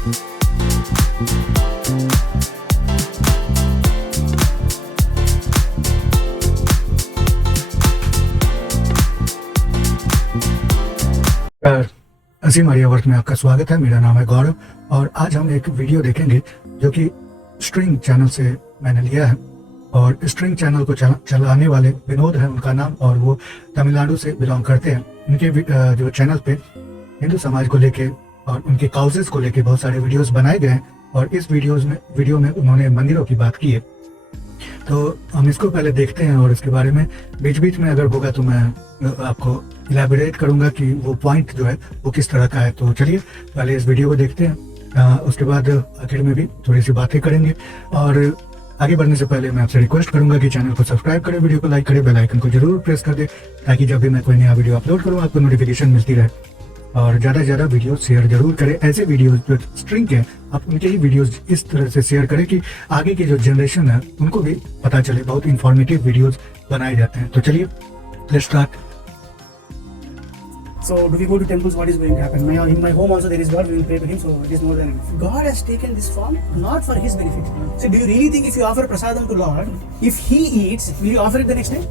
असीम आर्यावर्त में आपका स्वागत है। मेरा नाम है गौरव और आज हम एक वीडियो देखेंगे जो कि स्ट्रिंग चैनल से मैंने लिया है। और स्ट्रिंग चैनल को चलाने वाले विनोद है उनका नाम और वो तमिलनाडु से बिलोंग करते हैं। उनके जो चैनल पे हिंदू समाज को लेके और उनके काउजेस को लेके बहुत सारे वीडियोस बनाए गए हैं और इस वीडियो में उन्होंने मंदिरों की बात की है। तो हम इसको पहले देखते हैं और इसके बारे में बीच बीच में अगर होगा तो मैं आपको इलैबोरेट करूंगा कि वो पॉइंट जो है वो किस तरह का है। तो चलिए पहले इस वीडियो को देखते हैं, उसके बाद आखिर में भी थोड़ी सी बातें करेंगे। और आगे बढ़ने से पहले मैं आपसे रिक्वेस्ट करूंगा कि चैनल को सब्सक्राइब करें, वीडियो को लाइक करें, बेल आइकन को जरूर प्रेस कर दें ताकि जब भी मैं कोई नया वीडियो अपलोड करूँ आपको नोटिफिकेशन मिलती रहे। और ज़्यादा से ज़्यादा वीडियो शेयर जरूर करें। ऐसे वीडियोस जो स्ट्रिंग के आप उनके ही वीडियोस इस तरह से शेयर करें कि आगे की जो जनरेशन है उनको भी पता चले। बहुत इंफॉर्मेटिव वीडियोस बनाए जाते हैं। तो चलिए let's start. So, do we go to temples? What is going to happen? In my home also there is God. We will pray to Him. So it is more than enough. God has taken this form not for His benefit. So, do you really think if you offer prasadam to Lord, if He eats, will you offer it the next day?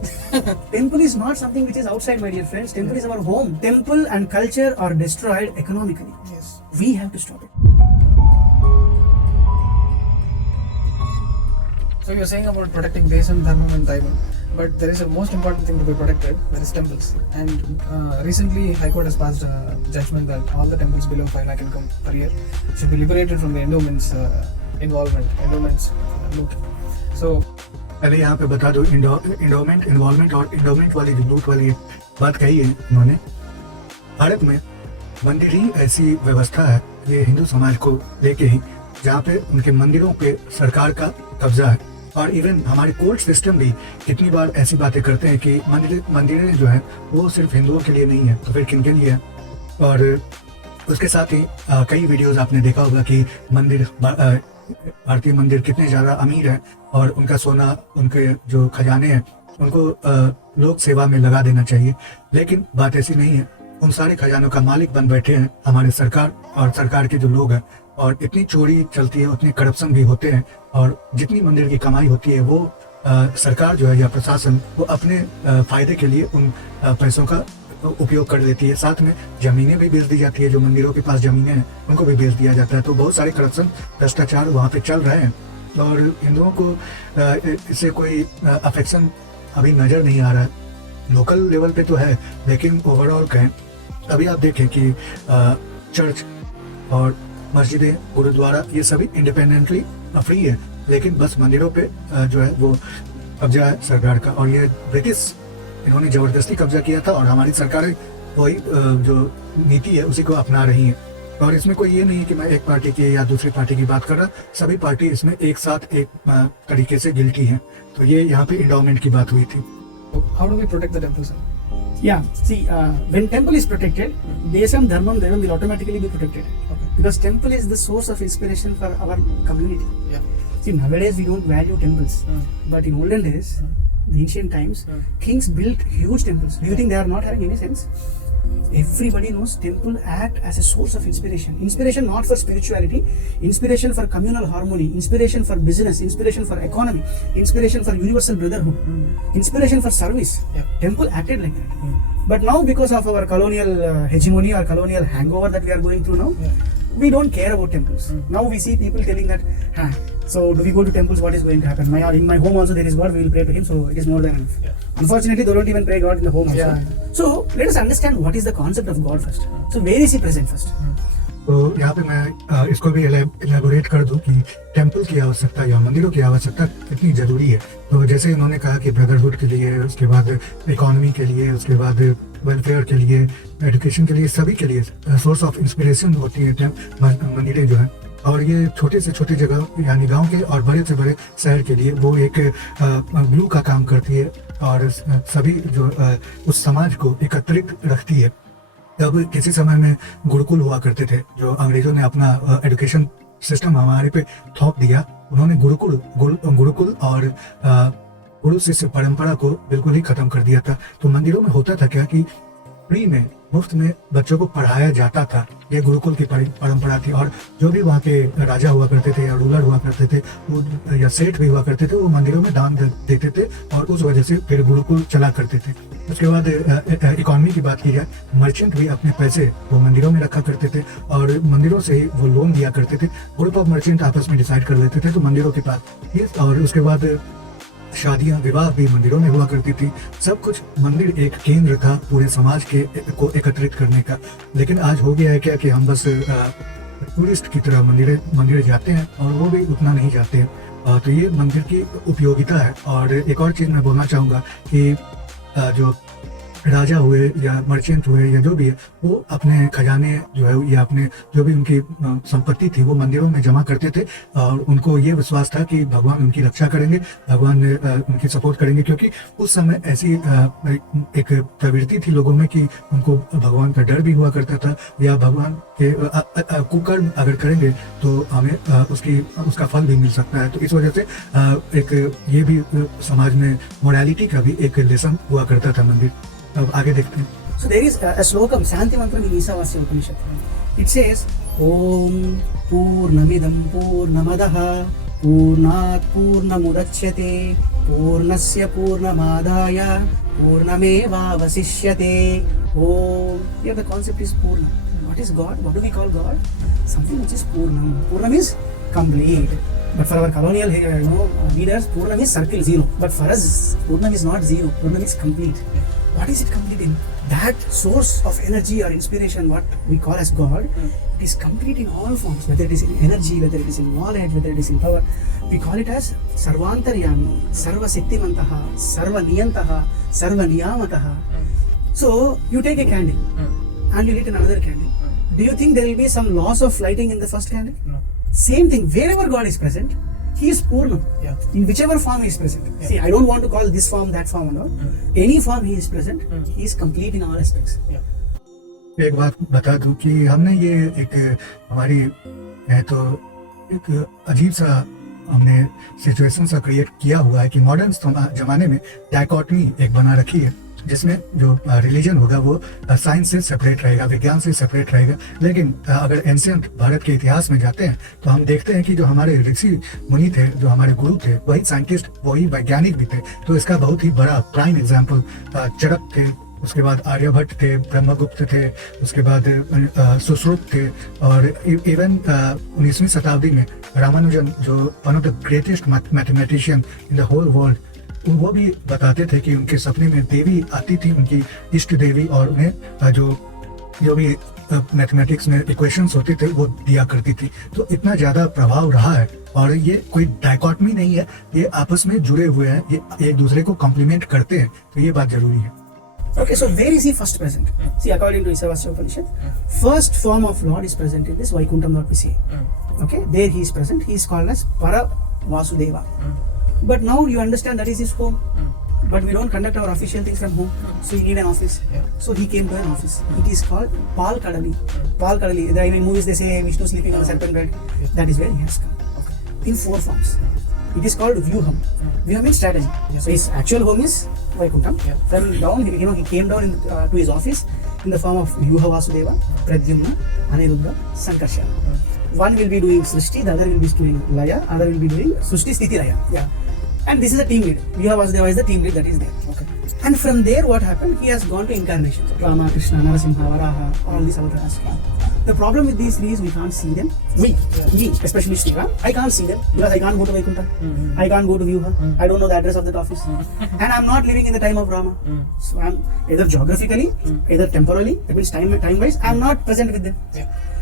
Temple is not something which is outside, my dear friends. Temple is our home. Temple and culture are destroyed economically. Yes. We have to stop it. So you're saying about protecting Desam, Dharmam and Daivam, but there is a most important thing to be protected, that is temples. And recently High Court has passed a judgment that all the temples below 5 lakh income per year should be liberated from the endowments involvement, endowments loot. So पहले यहाँ पे बता दो endowment involvement और endowment वाली जो लूट वाली बात कही है उन्होंने। भारत में मंदिर ही ऐसी व्यवस्था है, ये हिंदू समाज को लेके ही, जहाँ पे उनके मंदिरों पे सरकार का कब्जा है। और इवन हमारे कोर्ट सिस्टम भी कितनी बार ऐसी बातें करते हैं कि मंदिरें जो हैं वो सिर्फ हिंदुओं के लिए नहीं है तो फिर किन के लिए है। और उसके साथ ही कई वीडियोस आपने देखा होगा कि भारतीय मंदिर कितने ज़्यादा अमीर हैं और उनका सोना, उनके जो खजाने हैं उनको लोक सेवा में लगा देना चाहिए। लेकिन बात ऐसी नहीं है। उन सारे खजानों का मालिक बन बैठे हैं हमारे सरकार और सरकार के जो लोग हैं। और इतनी चोरी चलती है, उतने करप्शन भी होते हैं और जितनी मंदिर की कमाई होती है वो सरकार जो है या प्रशासन वो अपने फायदे के लिए उन पैसों का उपयोग कर लेती है। साथ में जमीनें भी बेच दी जाती है, जो मंदिरों के पास जमीनें हैं उनको भी बेच दिया जाता है। तो बहुत सारे करप्शन, भ्रष्टाचार वहाँ पे चल रहे हैं और हिंदुओं को इससे कोई अफेक्शन अभी नज़र नहीं आ रहा है। लोकल लेवल पे तो है, लेकिन ओवरऑल कहें अभी आप देखें कि चर्च और मस्जिदें, गुरुद्वारा, ये सभी इंडिपेंडेंटली फ्री है, लेकिन बस मंदिरों पे जो है वो कब्जा है सरकार का। और ये ब्रिटिश इन्होंने जबरदस्ती कब्जा किया था और हमारी सरकारें वही जो नीति है उसी को अपना रही हैं। और इसमें कोई ये नहीं कि मैं एक पार्टी की या दूसरी पार्टी की बात कर रहा, सभी पार्टी इसमें एक साथ एक तरीके से गिल्टी हैं। तो ये यहाँ पे इंडोमेंट की बात हुई थी। how do we protect the temples? Yeah, see, when temple is protected, Desam, Dharmam, Devam will automatically be protected. Okay. Because temple is the source of inspiration for our community. Yeah. See, nowadays we don't value temples, but in olden days, the ancient times, kings built huge temples. Do you think they are not having any sense? Everybody knows temple act as a source of inspiration. Inspiration not for spirituality, inspiration for communal harmony, inspiration for business, inspiration for economy, inspiration for universal brotherhood, inspiration for service. Yeah. Temple acted like that. But now because of our colonial hegemony or colonial hangover that we are going through now, we don't care about temples. Now we see people telling that, so do we go to temples? What is going to happen? In my home also there is God. We will pray to Him. So it is more than enough. Yeah. Unfortunately, they don't even pray God in the home also. Yeah. So let us understand what is the concept of God first. So where is He present first? तो यहाँ पे मैं इसको भी elaborate कर दूं कि temple की आवश्यकता या मंदिरों की आवश्यकता कितनी ज़रूरी है। तो जैसे उन्होंने कहा कि ब्रदरहुड के लिए, उसके बाद इकोनॉमी के लिए, उसके बाद वेलफेयर के लिए, एजुकेशन के लिए, सभी के लिए सोर्स ऑफ इंस्पिरेशन होती है मंदिरें जो हैं। और ये छोटे से छोटे जगह यानी गांव के और बड़े से बड़े शहर के लिए वो एक ग्लू का काम करती है और सभी जो उस समाज को एकत्रित रखती है। तब किसी समय में गुरुकुल हुआ करते थे, जो अंग्रेजों ने अपना एजुकेशन सिस्टम हमारे पे थोप दिया। उन्होंने गुरुकुल और गुरु शिष्य परंपरा को बिल्कुल ही खत्म कर दिया था। तो मंदिरों में होता था क्या कि फ्री में मुफ्त में बच्चों को पढ़ाया जाता था। ये गुरुकुल की परंपरा थी। और जो भी वहाँ के राजा हुआ करते थे या रूलर हुआ करते थे वो या सेठ भी हुआ करते थे, वो मंदिरों में दान देते थे और उस वजह से फिर गुरुकुल चला करते थे। उसके बाद इकोनॉमी की बात की जाए, मर्चेंट भी अपने पैसे वो मंदिरों में रखा करते थे और मंदिरों से ही वो लोन दिया करते थे। ग्रुप ऑफ मर्चेंट आपस में डिसाइड कर लेते थे तो मंदिरों के पास ये। और उसके बाद शादियां विवाह भी मंदिरों में हुआ करती थी। सब कुछ मंदिर एक केंद्र था पूरे समाज के को एकत्रित करने का। लेकिन आज हो गया है क्या कि हम बस टूरिस्ट की तरह मंदिर जाते हैं और वो भी उतना नहीं जाते हैं। तो ये मंदिर की उपयोगिता है। और एक और चीज़ मैं बोलना चाहूँगा कि जो राजा हुए या मर्चेंट हुए या जो भी है, वो अपने खजाने जो है या अपने जो भी उनकी संपत्ति थी वो मंदिरों में जमा करते थे और उनको ये विश्वास था कि भगवान उनकी रक्षा करेंगे, भगवान उनकी सपोर्ट करेंगे। क्योंकि उस समय ऐसी एक प्रवृत्ति थी लोगों में कि उनको भगवान का डर भी हुआ करता था, या भगवान के कुकर्म अगर करेंगे तो हमें उसका फल भी मिल सकता है। तो इस वजह से एक ये भी समाज में मोरालिटी का भी एक लेसन हुआ करता था मंदिर। अब आगे देखते हैं। So there is a slokam, Shanti Mantram in Isavasya Upanishad. It says, Om Purnamidam Purnamadaha Purnat Purnamudachyate Purnasya Purnamadaya Purnameva Vasishyate. Om. Here the concept is Purna. What is God? What do we call God? Something which is Purnam. Purnam is complete. But for our colonial leaders, Purnam is circle, zero. But for us, Purnam is not zero. Purnam is complete. What is it complete in? That source of energy or inspiration, what we call as God, it is complete in all forms, whether it is in energy, whether it is in knowledge, whether it is in power. We call it as Sarvantaryami, Sarva Sittimantaha, Sarva Niyantaha, Sarva Niyamataha. So, you take a candle and you lit another candle. Do you think there will be some loss of lighting in the first candle? No. Same thing, wherever God is present, He is Purnam. Yeah. In whichever form He is present. Yeah. See, I don't want to call this form, that form, or not. Any form He is present, He is complete in all aspects. Yeah. एक बात बता दूं कि हमने ये एक हमारी है तो एक अजीब सा हमने सिचुएशन सा क्रिएट किया हुआ है कि मॉडर्न जमाने में डायकॉटमी एक बना रखी है, जिसमें जो रिलीजन होगा वो साइंस से सेपरेट रहेगा, विज्ञान से सेपरेट रहेगा। लेकिन अगर एंशिएंट भारत के इतिहास में जाते हैं तो हम देखते हैं कि जो हमारे ऋषि मुनि थे, जो हमारे गुरु थे, वही साइंटिस्ट, वही वैज्ञानिक भी थे। तो इसका बहुत ही बड़ा प्राइम एग्जाम्पल चरक थे, उसके बाद आर्यभट्ट थे, ब्रह्मगुप्त थे, उसके बाद सुश्रुत थे, और इवन 19वीं शताब्दी में रामानुजन, जो one of the greatest mathematician in the whole world, वो भी बताते थे कि उनके सपने में देवी आती थी, उनकी इष्ट देवी, और उन्हें जो भी मैथमेटिक्स में इक्वेशंस होते थे वो दिया करती थी। तो इतना ज़्यादा प्रभाव रहा है। और ये कोई डायकॉटमी नहीं है, ये आपस में जुड़े हुए हैं, ये एक दूसरे को कॉम्प्लीमेंट करते हैं। तो ये बात जरूरी है। Okay, so where is He first present? See, according to Isavasya Upanishad, first form of Lord is present in this Vaikuntham that we see. Okay, there He is present. He is called as Para Vasudeva. But now you understand that is His home. But we don't conduct our official things from home. So you need an office. So He came to an office. It is called Pal Kadali. Pal Kadali. In movies they say Vishnu sleeping on a serpent bed. That is where He has come. In 4 forms. It is called Vyuham. Vyuham means strategy. So His actual home is Vaikuntham. From down, He came down to His office in the form of Vyuha Vasudeva, Pradyumna, Aniruddha, Sankarsha. One will be doing Srishti, the other will be doing Laya, other will be doing Srishti, Sthiti, Laya. Yeah. And this is a team lead. Vyuha Vasudeva is the team lead that is there. Okay. And from there, what happened? He has gone to incarnations. Rama, Krishna, Narasimha, Varaha, all these avatars came. The problem with these trees, we can't see them. We, especially Sri Ram, I can't see them because I can't go to Vaikuntha. I can't go to Vyuha. I don't know the address of that office. And I'm not living in the time of Rama. So I'm either geographically, either temporally, that means time-wise, I'm not present with them.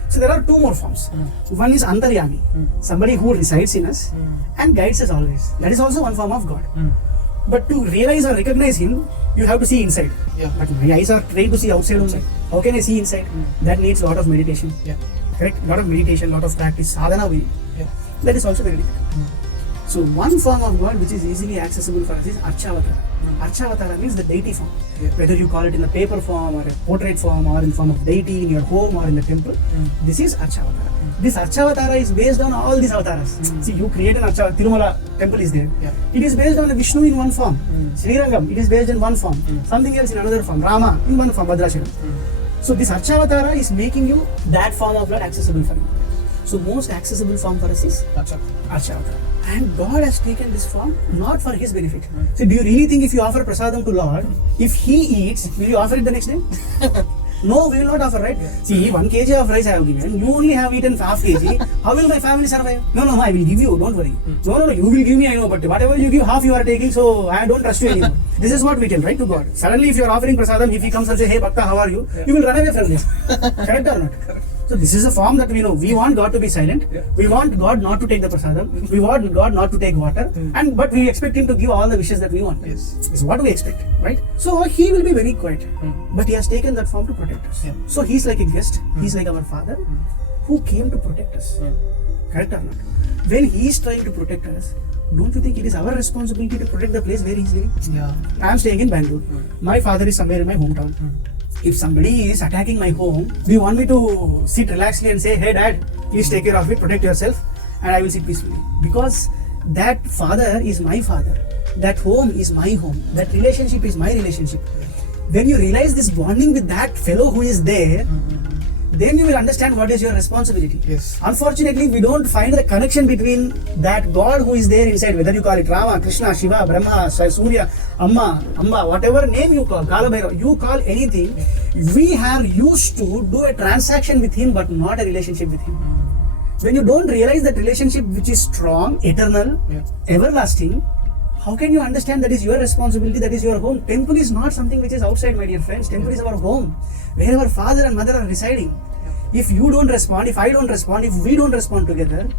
So there are 2 more forms. One is Antaryami, somebody who resides in us and guides us always. That is also one form of God. But to realize or recognize Him, you have to see inside. But my eyes are trained to see outside only. How can I see inside? That needs a lot of meditation. Correct? A lot of meditation, lot of practice, sadhana. That is also very difficult. So one form of God which is easily accessible for us is Archavatara. Archavatara means the deity form. Yeah. Whether you call it in a paper form or a portrait form or in form of deity in your home or in the temple, this is Archavatara. This Archavatara is based on all these avatars. See, you create an Archavatara, Tirumala temple is there. Yeah. It is based on a Vishnu in one form. Srirangam, it is based in one form. Something else in another form. Rama in one form, Bhadrachalam. So this Archavatara is making you that form of God accessible for you. So most accessible form for us is Archavatara. And God has taken this form not for his benefit. So do you really think if you offer prasadam to Lord, if he eats, will you offer it the next day? No, we will not offer, right? See, 1 kg of rice I have given, you only have eaten half kg. How will my family survive? No, I will give you, don't worry. No, you will give me, I know, but whatever you give, half you are taking, so I don't trust you anymore. This is what we tell, right, to God. Suddenly, if you are offering prasadam, if he comes and say, hey, Bhakta, how are you? You will run away from this. Correct or not? So this is a form that we know. We want God to be silent. We want God not to take the prasadam. We want God not to take water. But we expect him to give all the wishes that we want. Yes. Is what we expect, right? So he will be very quiet. But he has taken that form to protect us. Yeah. So he's like a guest. He's like our father who came to protect us. Correct or not? When he's trying to protect us, don't you think it is our responsibility to protect the place where he's living? Yeah. I am staying in Bangalore. My father is somewhere in my hometown. If somebody is attacking my home, do you want me to sit relaxedly and say, hey dad, please take care of it, protect yourself, and I will sit peacefully? Because that father is my father. That home is my home. That relationship is my relationship. When you realize this bonding with that fellow who is there, then you will understand what is your responsibility. Yes. Unfortunately, we don't find the connection between that God who is there inside, whether you call it Rama, Krishna, Shiva, Brahma, Surya, Amma, whatever name you call, Kala Bhairava, you call anything. We are used to do a transaction with him, but not a relationship with him. When you don't realize that relationship which is strong, eternal, everlasting, how can you understand that is your responsibility, that is your home? Temple is not something which is outside, my dear friends. Temple is our home, where our father and mother are residing. If you don't respond, if I don't respond, if we don't respond together,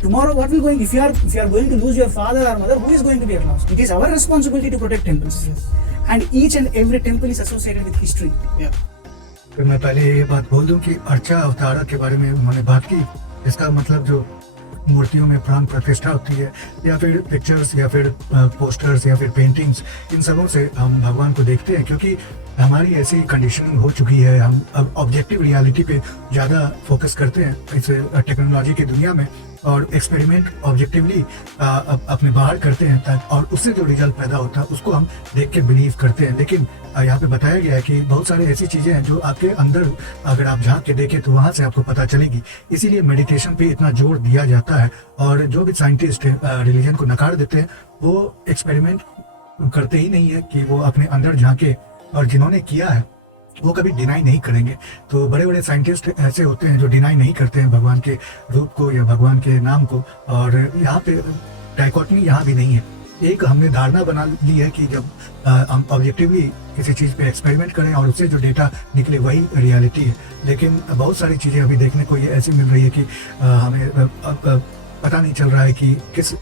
tomorrow what will going? If you are going to lose your father or mother, who is going to be at loss? It is our responsibility to protect temples. Yes. And each and every temple is associated with history. Yeah. फिर मैं पहले ये बात बोल दूं कि अर्चा अवतारा के बारे में उन्होंने बात की। इसका मतलब जो मूर्तियों में प्राण प्रतिष्ठा होती है या फिर पिक्चर्स या फिर पोस्टर्स या फिर पेंटिंग्स, इन सबों से हम भगवान को देखते हैं, क्योंकि हमारी ऐसी कंडीशनिंग हो चुकी है। हम अब ऑब्जेक्टिव रियलिटी पे ज़्यादा फोकस करते हैं इस टेक्नोलॉजी की दुनिया में, और एक्सपेरिमेंट ऑब्जेक्टिवली अपने बाहर करते हैं, और उससे जो रिजल्ट पैदा होता है उसको हम देख के बिलीव करते हैं। लेकिन यहाँ पे बताया गया है कि बहुत सारी ऐसी चीज़ें हैं जो आपके अंदर अगर आप झांक के देखें तो वहाँ से आपको पता चलेगी। इसीलिए मेडिटेशन पे इतना जोर दिया जाता है, और जो भी साइंटिस्ट रिलीजन को नकार देते हैं वो एक्सपेरिमेंट करते ही नहीं है कि वो अपने अंदर झांके, और जिन्होंने किया है वो कभी डिनाई नहीं करेंगे। तो बड़े बड़े साइंटिस्ट ऐसे होते हैं जो डिनाई नहीं करते हैं भगवान के रूप को या भगवान के नाम को, और यहाँ पे डाइकोटमी यहाँ भी नहीं है। एक हमने धारणा बना ली है कि जब हम ऑब्जेक्टिवली किसी चीज़ पे एक्सपेरिमेंट करें और उससे जो डेटा निकले वही रियलिटी है। लेकिन बहुत सारी चीज़ें अभी देखने को ये ऐसी मिल रही है कि हमें पता नहीं चल रहा है कि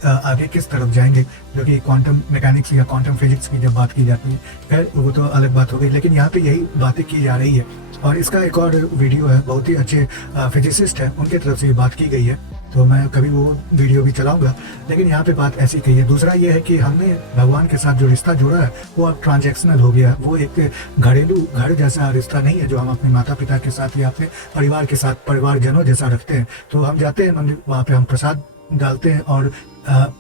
आगे किस तरफ जाएंगे, जो कि क्वांटम मैकेनिक्स या क्वांटम फिजिक्स की जब बात की जाती है, खैर वो तो अलग बात हो गई। लेकिन यहाँ पे यही बातें की जा रही है, और इसका एक और वीडियो है, बहुत ही अच्छे फिजिसिस्ट है, उनके तरफ से ये बात की गई है, तो मैं कभी वो वीडियो भी चलाऊंगा। लेकिन यहाँ पे बात ऐसी कही है। दूसरा ये है कि हमने भगवान के साथ जो रिश्ता जोड़ा है वो अब ट्रांजैक्शनल हो गया, वो एक घरेलू घर जैसा रिश्ता नहीं है जो हम अपने माता पिता के साथ या अपने परिवार के साथ परिवारजनों जैसा रखते हैं। तो हम जाते हैं मंदिर, वहाँ पे हम प्रसाद डालते हैं और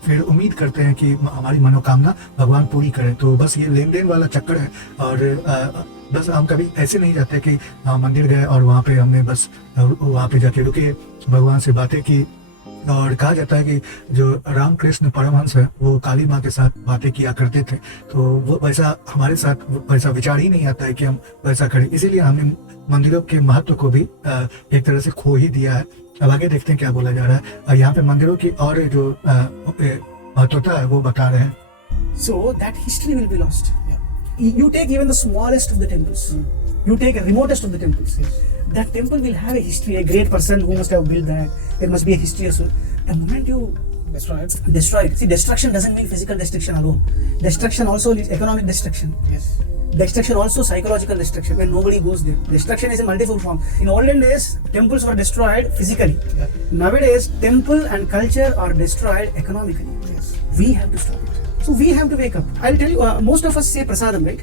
फिर उम्मीद करते हैं कि हमारी मनोकामना भगवान पूरी करें। तो बस ये लेन देन वाला चक्कर है, और बस हम कभी ऐसे नहीं जाते कि मंदिर गए और वहाँ पे हमने बस वहाँ पे जाके रुके, भगवान से बातें की। और कहा जाता है कि जो रामकृष्ण परमहंस है वो काली माँ के साथ बातें किया करते थे, तो वो वैसा हमारे साथ वैसा विचार ही नहीं आता है कि हम वैसा करें। इसीलिए हमने मंदिरों के महत्व को भी एक तरह से खो ही दिया है। अब आगे देखते हैं क्या बोला जा रहा है। यहाँ पे मंदिरों की और जो महत्वता है वो बता रहे हैं। So that history will be lost. You take even the smallest of the temples. You take a remotest of the temples. That temple will have a history, a great person who must have built that. There must be a history as well. The moment you Destroyed. Destroyed. See, destruction doesn't mean physical destruction alone. Destruction also needs economic destruction. Yes. Destruction also psychological destruction when nobody goes there. Destruction is in multiple form. In olden days, temples were destroyed physically. Yeah. Nowadays, temple and culture are destroyed economically. Yes. We have to stop it. So we have to wake up. I'll tell you, most of us say prasadam, right?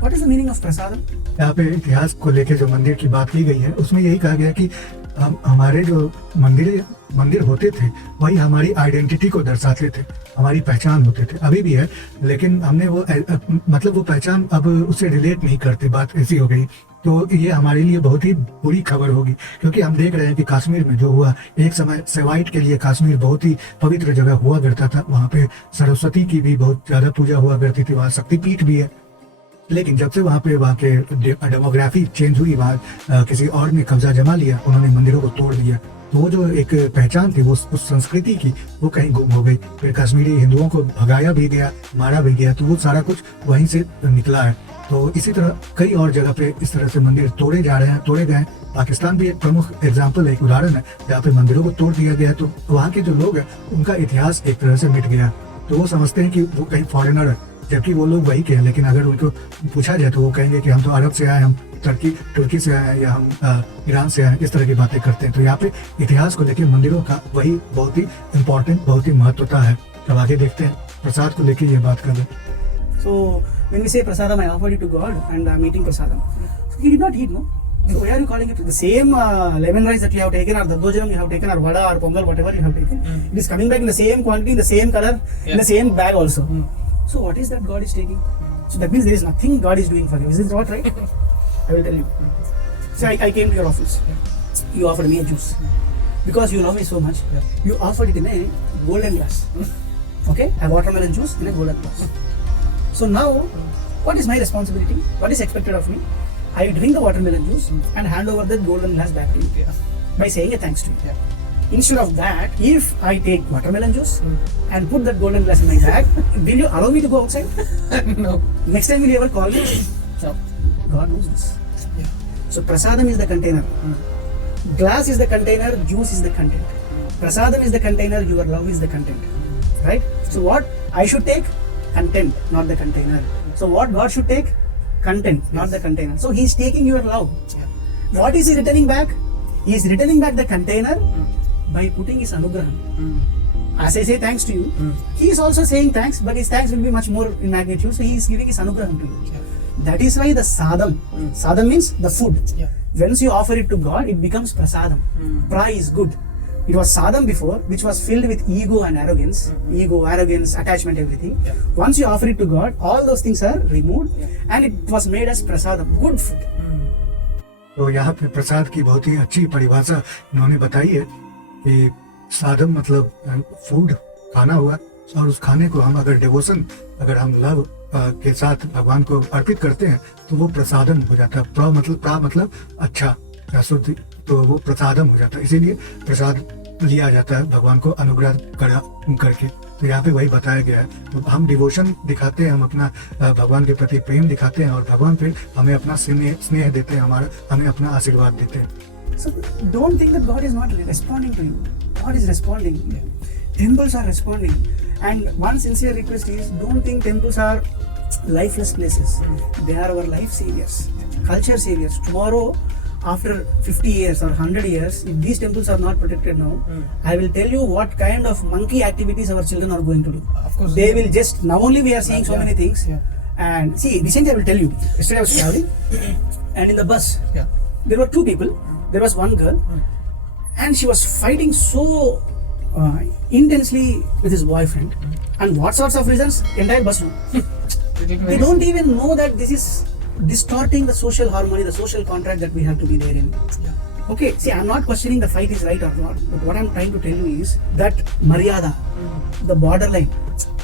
What is the meaning of prasadam? यहाँ पे इतिहास को लेके जो मंदिर की बात की गई है उसमें यही कहा गया कि हमारे जो मंदिर होते थे वही हमारी आइडेंटिटी को दर्शाते थे, हमारी पहचान होते थे, अभी भी है, लेकिन हमने वो मतलब वो पहचान अब उससे रिलेट नहीं करते, बात ऐसी हो गई। तो ये हमारे लिए बहुत ही बुरी खबर होगी, क्योंकि हम देख रहे हैं कि कश्मीर में जो हुआ, एक समय सेवाइट के लिए कश्मीर बहुत ही पवित्र जगह हुआ करता था, वहाँ पे सरस्वती की भी बहुत ज्यादा पूजा हुआ करती थी, वहाँ शक्तिपीठ भी है। लेकिन जब से वहाँ के डेमोग्राफी चेंज हुई, वहाँ किसी और ने कब्जा जमा लिया, उन्होंने मंदिरों को तोड़ दिया, तो वो जो एक पहचान थी वो उस संस्कृति की वो कहीं गुम हो गई। फिर कश्मीरी हिंदुओं को भगाया भी गया, मारा भी गया, तो वो सारा कुछ वहीं से निकला है। तो इसी तरह कई और जगह पे इस तरह से मंदिर तोड़े जा रहे हैं, तोड़े गए। पाकिस्तान भी एक प्रमुख एग्जाम्पल है, एक उदाहरण है जहाँ पे मंदिरों को तोड़ दिया गया, तो वहाँ के जो लोग हैं उनका इतिहास एक तरह से मिट गया। तो वो समझते हैं कि वो कहीं फॉरेनर है, जबकि वो लोग वही के हैं। लेकिन अगर उनको पूछा जाए तो वो कहेंगे कि हम तो अरब से आए, हम तुर्की से आए, या हम ईरान से आए, इस तरह की बातें करते हैं। तो यहाँ पे इतिहास को लेकर मंदिरों का वही बहुत ही इम्पोर्टेंट, बहुत ही महत्वता है। तब आगे देखते हैं, प्रसाद को लेकर ये बात कर रहे हैं। So when we say prasadam, I offered it to God and I'm eating prasadam. So he did not eat, no? So why are you calling it the same lemon rice that you have taken, or daddojam you have taken, or vada or pongal, whatever you have taken? It is coming back in the same quantity, in the same color, in the same bag also. So what is that God is taking? So that means there is nothing God is doing for you. Is this not right? I will tell you. So I came to your office. You offered me a juice. Because you love me so much, you offered it in a golden glass. Okay? A watermelon juice in a golden glass. So now, what is my responsibility? What is expected of me? I drink the watermelon juice and hand over the golden glass back to you by saying a thanks to you. Instead of that, if I take watermelon juice and put that golden glass in my bag, will you allow me to go outside? No. Next time will you ever call me? So, God knows this. So prasadam is the container. Glass is the container, juice is the content. Prasadam is the container, your love is the content. Right? So what I should take? Content, not the container. So what God should take? Content, not the container. So He is taking your love. What is He returning back? He is returning back the container by putting His anugraham. As I say thanks to you, He is also saying thanks, but His thanks will be much more in magnitude. So He is giving His anugraham to you. That is why the sadam. Sadam means the food. Once you offer it to God, it becomes prasadam. Pra is good. It was sadam before, which was filled with ego and arrogance. Ego, arrogance, attachment, everything. Once you offer it to God, all those things are removed and it was made as prasadam, good food. तो यहाँ पे प्रसाद की बहुत ही अच्छी परिभाषा इन्होंने बताई है कि साधम मतलब फूड, खाना हुआ, और उस खाने को हम अगर डिवोशन, अगर हम लव के साथ भगवान को अर्पित करते हैं तो वो प्रसादम हो जाता है। प्रा मतलब अच्छा या शुद्ध, तो वो प्रसादम हो जाता है। इसीलिए प्रसाद लिया जाता है भगवान को अनुग्रह करके। तो यहाँ पे वही बताया गया है। तो हम डिवोशन दिखाते हैं, हम अपना भगवान के प्रति प्रेम दिखाते हैं, और भगवान फिर हमें अपना स्नेह देते हैं, हमें अपना आशीर्वाद देते हैं। So don't think that God is not responding to you. God is responding. Temples are responding. And one sincere request is, don't think temples are lifeless places. They are our life saviors, culture saviors. Tomorrow, after 50 years or 100 years, if these temples are not protected now, I will tell you what kind of monkey activities our children are going to do. Of course. They will just, now only we are seeing so many things. And see, recently I will tell you, yesterday I was traveling and in the bus, there were two people. There was one girl and she was fighting so intensely with his boyfriend. And what sorts of reasons? Entire bus no. They don't even know that this is distorting the social harmony, the social contract that we have to be there in. Okay, see, I'm not questioning the fight is right or not, but what I'm trying to tell you is that Maryada, the borderline.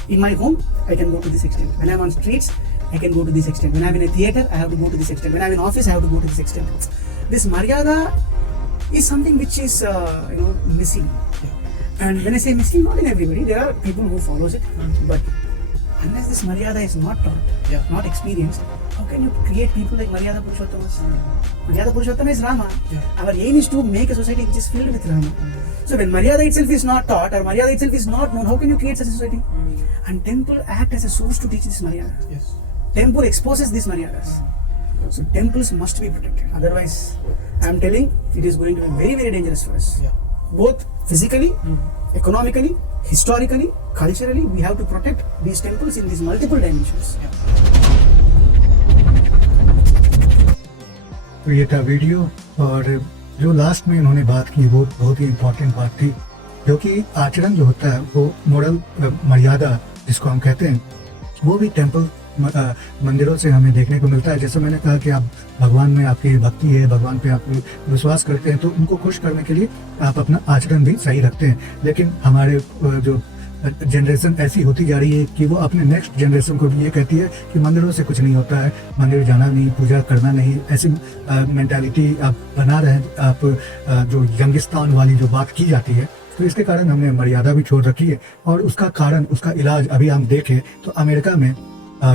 In my home, I can go to this extent. When I'm on streets, I can go to this extent. When I'm in a theater, I have to go to this extent. When I'm in office, I have to go to this extent. This Maryada is something which is, missing. And when I say missing, not in everybody, there are people who follows it, but unless this Maryada is not taught, not experienced, how can you create people like Maryada Purushottam? Maryada Purushottam is Rama. Our aim is to make a society which is filled with Rama. So when Maryada itself is not taught or Maryada itself is not known, how can you create such a society? And temple act as a source to teach this Maryada. Yes. Temple exposes these Maryadas. So temples must be protected. Otherwise, I am telling, it is going to be very, very dangerous for us. Yeah. Both physically, economically, historically, culturally, we have to protect these temples in these multiple dimensions. तो ये था video, और जो last में इन्होंने बात की वो बहुत ही इम्पोर्टेंट बात थी, क्योंकि आचरण जो होता है वो मोरल मर्यादा जिसको हम कहते हैं, वो भी टेम्पल मंदिरों से हमें देखने को मिलता है। जैसे मैंने कहा कि आप भगवान में आपकी भक्ति है, भगवान पे आप विश्वास करते हैं, तो उनको खुश करने के लिए आप अपना आचरण भी सही रखते हैं। लेकिन हमारे जो जनरेशन ऐसी होती जा रही है कि वो अपने नेक्स्ट जनरेशन को भी ये कहती है कि मंदिरों से कुछ नहीं होता है, मंदिर जाना नहीं, पूजा करना नहीं, ऐसी मेंटालिटी आप बना रहे हैं। आप जो यंगिस्तान वाली जो बात की जाती है, तो इसके कारण हमने मर्यादा भी छोड़ रखी है। और उसका कारण, उसका इलाज अभी हम देखें तो अमेरिका में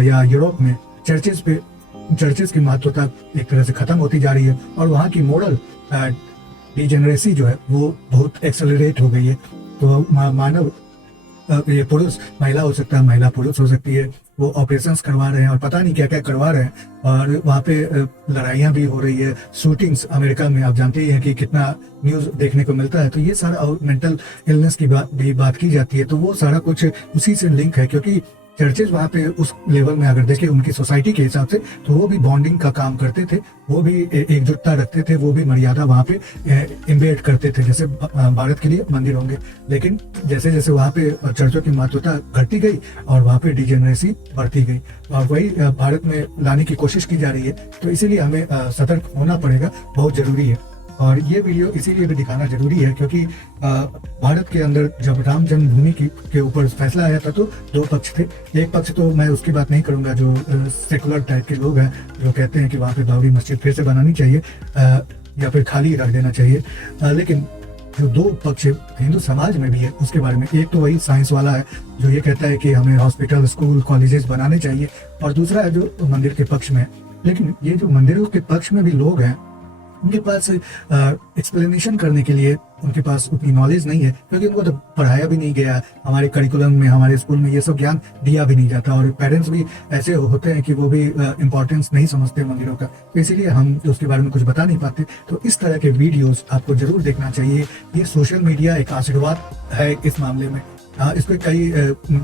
या यूरोप में चर्चेस की महत्वता एक तरह से खत्म होती जा रही है, और वहाँ की मोरल डिजेनरेसी जो है वो बहुत एक्सेलरेट हो गई है। तो मानव, ये पुरुष महिला हो सकता है, महिला पुरुष हो सकती है, वो ऑपरेशंस करवा रहे हैं और पता नहीं क्या क्या करवा रहे हैं, और वहाँ पे लड़ाइयाँ भी हो रही है, शूटिंग्स अमेरिका में आप जानते ही हैं कि कितना न्यूज़ देखने को मिलता है। तो ये सारा, मेंटल इलनेस की बात की जाती है, तो वो सारा कुछ उसी से लिंक है। क्योंकि चर्चेज वहाँ पे उस लेवल में अगर देखें उनकी सोसाइटी के हिसाब से, तो वो भी बॉन्डिंग का काम करते थे, वो भी एकजुटता रखते थे, वो भी मर्यादा वहाँ पे इम्बेड करते थे, जैसे भारत के लिए मंदिर होंगे। लेकिन जैसे जैसे वहाँ पे चर्चों की महत्वता घटती गई और वहाँ पे डिजेनरेसी बढ़ती गई, और वही भारत में लाने की कोशिश की जा रही है। तो इसीलिए हमें सतर्क होना पड़ेगा, बहुत जरूरी है। और ये वीडियो इसीलिए भी दिखाना जरूरी है क्योंकि भारत के अंदर जब राम जन्मभूमि के ऊपर फैसला आया था तो दो पक्ष थे। एक पक्ष, तो मैं उसकी बात नहीं करूंगा, जो सेकुलर टाइप के लोग हैं जो कहते हैं कि वहाँ पे बाबरी मस्जिद फिर से बनानी चाहिए या फिर खाली रख देना चाहिए। लेकिन जो दो पक्ष हिंदू समाज में भी है उसके बारे में, एक तो वही साइंस वाला है जो ये कहता है कि हमें हॉस्पिटल, स्कूल, कॉलेजेस बनाने चाहिए, और दूसरा है जो मंदिर के पक्ष में। लेकिन ये जो मंदिरों के पक्ष में भी लोग हैं, उनके पास एक्सप्लेनेशन करने के लिए उनके पास उतनी नॉलेज नहीं है, क्योंकि उनको तो पढ़ाया भी नहीं गया, हमारे करिकुलम में, हमारे स्कूल में ये सब ज्ञान दिया भी नहीं जाता। और पेरेंट्स भी ऐसे होते हैं कि वो भी इम्पोर्टेंस नहीं समझते मंदिरों का, तो इसीलिए हम उसके बारे में कुछ बता नहीं पाते। तो इस तरह के वीडियोस आपको जरूर देखना चाहिए। ये सोशल मीडिया एक आशीर्वाद है इस मामले में। इसमें कई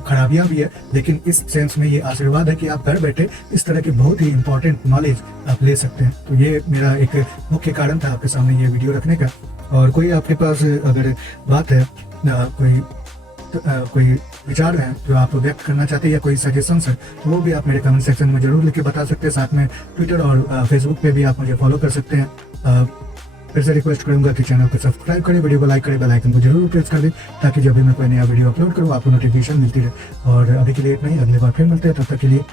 खराबियां भी है, लेकिन इस सेंस में ये आशीर्वाद है कि आप घर बैठे इस तरह की बहुत ही इंपॉर्टेंट नॉलेज आप ले सकते हैं। तो ये मेरा एक मुख्य कारण था आपके सामने ये वीडियो रखने का। और कोई आपके पास अगर बात है, कोई विचार है जो आप व्यक्त करना चाहते हैं या कोई सजेशन है, तो वो भी आप मेरे कमेंट सेक्शन में जरूर लिख के बता सकते हैं। साथ में ट्विटर और फेसबुक पे भी आप मुझे फॉलो कर सकते हैं। फिर से रिक्वेस्ट करूंगा कि चैनल को सब्सक्राइब करें, वीडियो को लाइक करें, बेल आइकन को जरूर प्रेस कर दें, ताकि जब भी मैं कोई नया वीडियो अपलोड करूँ आपको नोटिफिकेशन मिलती रहे। और अभी के लिए इतना ही, अगली बार फिर मिलते हैं, तब तक के लिए